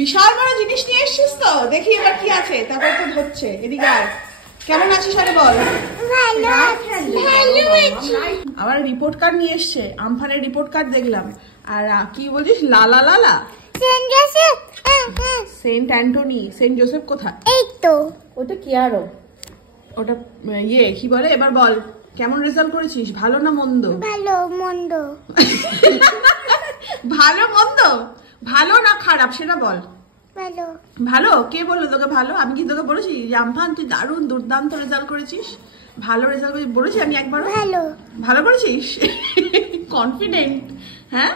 বিশাল বড় জিনিস নিয়ে এসেছিস তো, দেখি এবার কি আছে। তারপর তো হচ্ছে এদিকে আর কেমন আছিস আরে বল। আবার রিপোর্ট কার্ড নিয়ে এসছে, আমফানের রিপোর্ট কার্ড দেখলাম। আর কি বলছিস, লালা লালা saint Joseph, saint Antony. Saint Joseph কোথায়? এই তো ওটা কি আরো, ওটা ইয়ে কি বলে, এবার বল কেমন রেজাল্ট করেছিস, ভালো না মন্দ? ভালো মন্দ। ভালো মন্দ, ভালো না খারাপ সেটা বল। ভালো। ভালো? কে বললো তোকে ভালো? আমি কি তোকে বলেছি যে আমফান তুই দারুণ দুর্দান্ত রেজাল্ট করেছিস, ভালো রেজাল্ট করেছিস বলেছি আমি একবারও? ভালো। ভালো করেছিস? কনফিডেন্ট? হ্যাঁ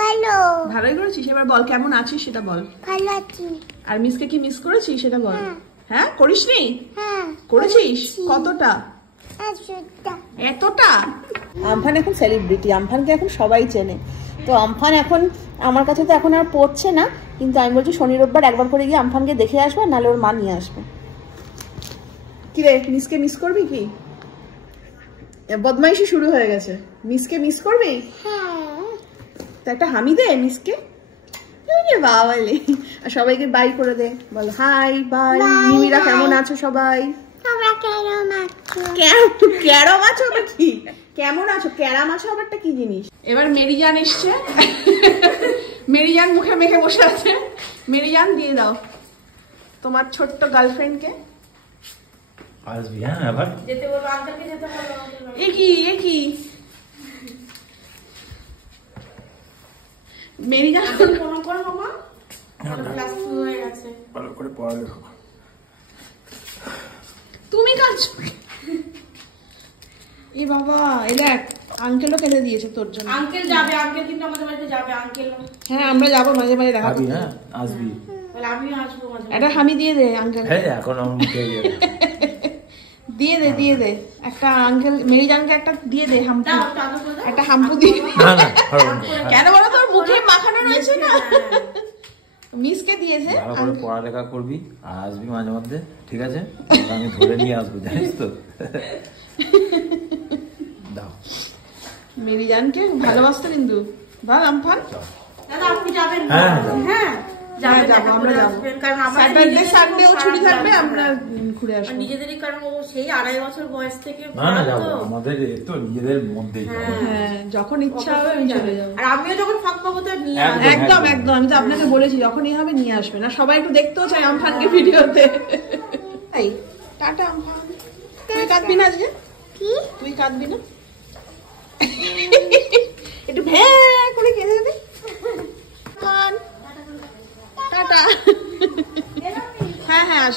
ভালো। ভালোই করেছিস। এবার বল কেমন আছিস সেটা বল। ভালো আছি। আর মিসকে কি মিস করেছিস সেটা বল। হ্যাঁ করিসনি? হ্যাঁ করেছিস। কতটা? এতটা? আমফান এখন সেলিব্রিটি, আমফানকে এখন সবাই চেনে। তো আমফান এখন আমার কাছে তো এখন আর পড়ছে না, কিন্তু আমি বলছি শনি রোববার একবার করে গিয়ে আমফানকে দেখে আসবে, নাহলে ওর মা নিয়ে আসবে। কি রে, মিসকে মিস করবি কি? বদমাইশি শুরু হয়ে গেছে। মিসকে মিস করবি? তা একটা হামি দে মিসকে। বাবালে, আর সবাইকে বাই করে দে, বল হাই বাই। মিমিরা কেমন আছো সবাই? তোমরা কেমন আছো? ক্যারম আছো আবার কি? কেমন আছো? ক্যারাম আছো আবারটা কি জিনিস? এবার মেরিজান এসছে। মেরিজান মুখে মেখে বসে আছে। মেরিজান দিয়ে দাও তোমার ছোট্ট গার্লফ্রেন্ডকে। আসবি হ্যাঁ আবার যেতে বলো আঙ্কেলকে, যেতে বলো। এ কি মেরিজান ফোন করো মামা, ক্লাস শুরু হয়ে গেছে। ভালো করে পড়ালেখা কর। তুমি কাজ এ বাবা, এ দেখ আঙ্কেলও কেঁদে দিয়েছে তোর জন্য। আঙ্কেল যাবে, আঙ্কেল কিন্তু আমাদের বাড়িতে যাবে। আঙ্কেল হ্যাঁ আমরা যাবো মাঝে মাঝে দেখা আসবি করতে। হ্যাঁ আসবি। বলে আমিও আসবো মাঝে মাঝে। একটা হামি দিয়ে দে আঙ্কেল। হ্যাঁ এখন আমার মুখে দিয়ে দে একটা আঙ্কেল মেরিজানকে একটা দিয়ে দে হাম্পু। দাও একটু আদর করে দাও। একটা হাম্পু দিয়ে না না কেন বলো, তোর মুখে মাখানো রয়েছে না। মিসকে দিয়েছে। ভালো করে পড়ালেখা করবি আর আসবি মাঝে মধ্যে, ঠিক আছে? আমি ধরে নিয়ে আসবো, জানিস তো। দাও মেরিজানকে ভালোবাসতো কিন্তু। বল আমফান। দাদা আপনি যাবেন? হ্যাঁ হ্যাঁ যাবেন, যাবো, আমরা যাবো। কারণ আমাদের স্যাটারডে সানডেও ছুটি থাকবে, আমরা ঘুরে আসবো। নিজেদেরই, কারণ ও সেই 2.5 বছর বয়স থেকে না না যাবো, আমাদের তো নিজেদের মধ্যেই যাবো। হ্যাঁ যখন ইচ্ছা হবে আমি চলে যাবো। আর আমিও যখন ফাঁক পাবো তো নিয়ে একদম, আসবো। একদম একদম, আমি তো আপনাকে বলেছি যখনই হবে নিয়ে আসবেন। আর সবাই একটু দেখতেও চাই আমফানকে ভিডিওতে। তাই টাটা আমফান। তুই কাঁদবি না আজকে? তুই কাঁদবি না? একটু ভ্যাঁ করে কেঁদে দে। টাটা। হ্যাঁ হ্যাঁ আস।